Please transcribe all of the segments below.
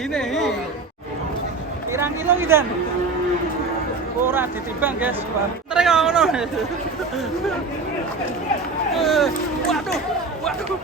ini pirang kilo iki Dan? Ora ditimbang guys. Trek ngono. Waduh, waduh.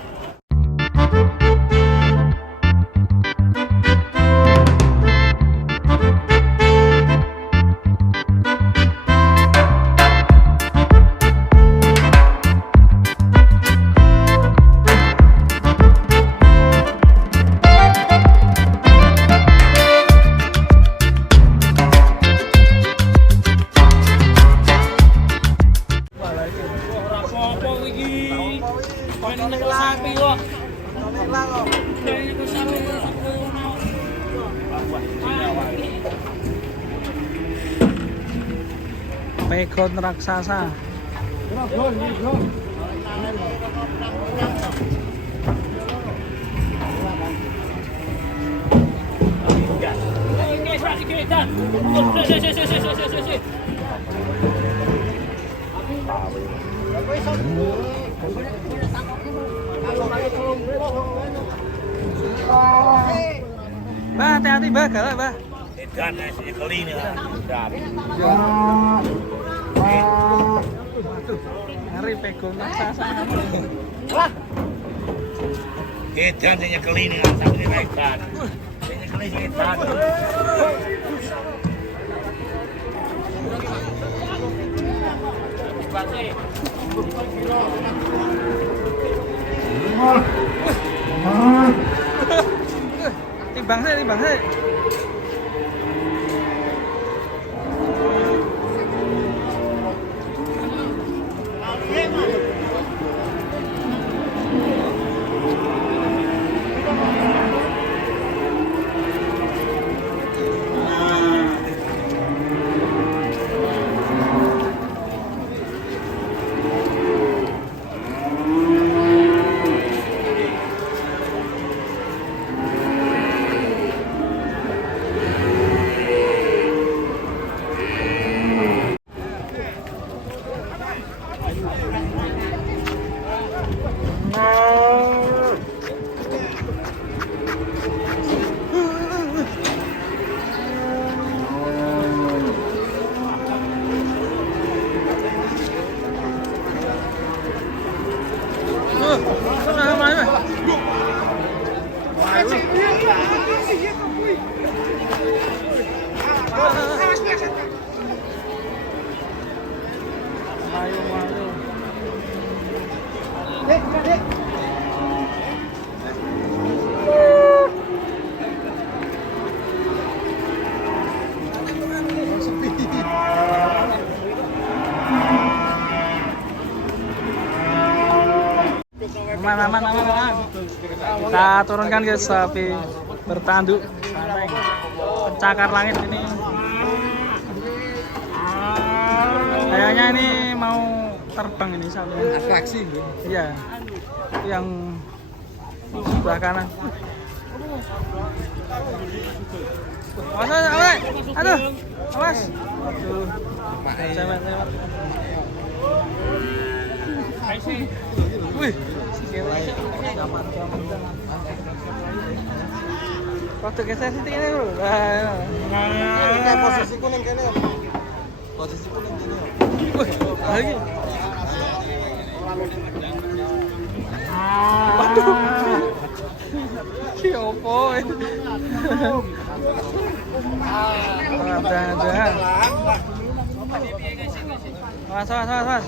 Pegon raksasa. Bah, hati-hati bah, galak bah. Edan nasi kali ini lah. Ngeri pegon raksasa. Edan saya kali ini lah, sampai ini edan. Saya kali ini edan. Timbang saya, timbang saya. Aman. Kita turunkan guys sapi bertanduk pencakar langit ini. Kayaknya ini mau terbang ini sapi. Atraksi gitu. Iya. Itu yang sebelah kanan. Awas. Aduh. Awas. Aduh. Cewek. Wih. Waktu geser sini ini bro. Kayak posisi kuning kene. Posisi kuning kene. Wih, lagi. Waduh. Ki opo? Ada. Awas.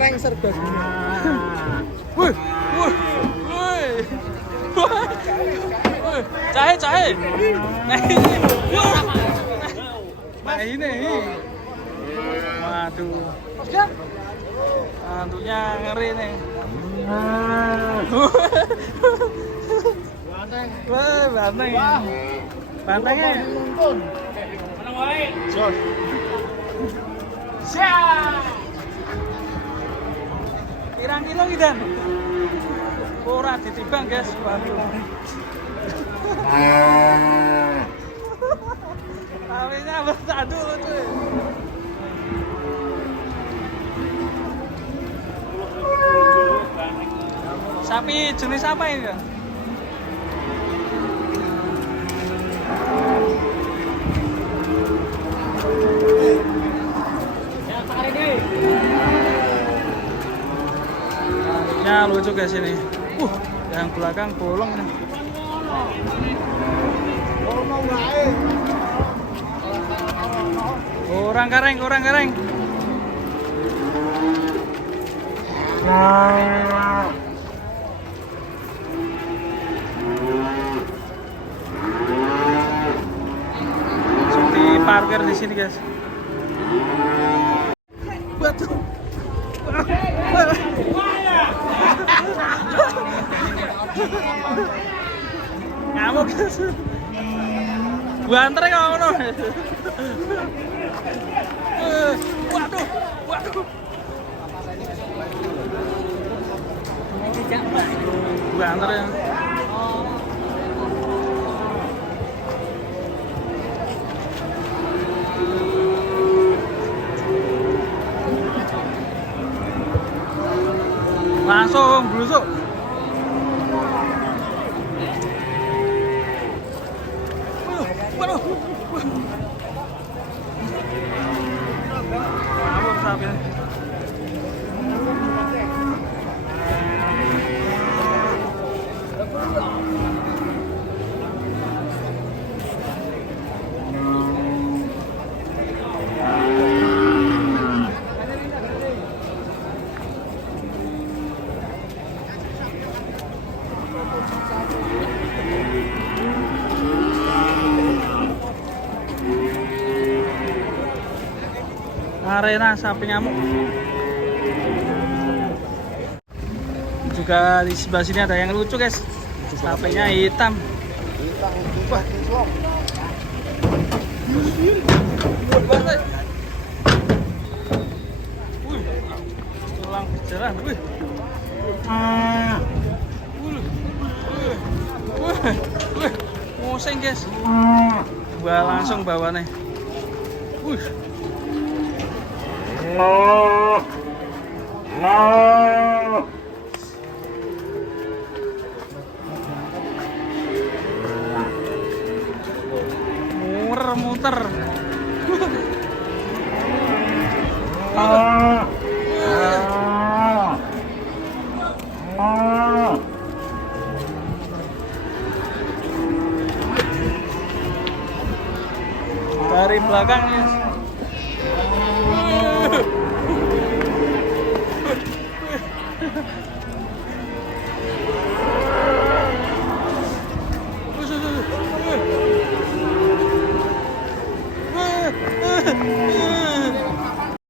Rank serba. Wih. Cahe. Nah ini. Waduh. Tentunya ngeri nih. Wah, banteng. Bantengnya. Mana wae? Jos. Siap. Pirang kilo iki Dan? Ora ditimbang guys. Waduh. Kawinnya bersatu cuy. Sapi jenis apa ini ya? Ya lucu guys ini. Yang belakang bolong nih. Orang kareng, orang kareng. Langsung diparkir di sini guys. Batu. Ngamuk guys. Gua antar ya kamu. Waduh, waduh. Gua antar ya. Langsung blusuk. Waduh. Ngamuk sapi. Arena sapi ngamuk. Juga di sebelah sini ada yang lucu guys. Sapinya hitam. Wah. Wih, tulang berjalan. Wih. Wih, ngoseng guys. Gua langsung bawa nih. Wih. Muter-muter. Dari belakang ya.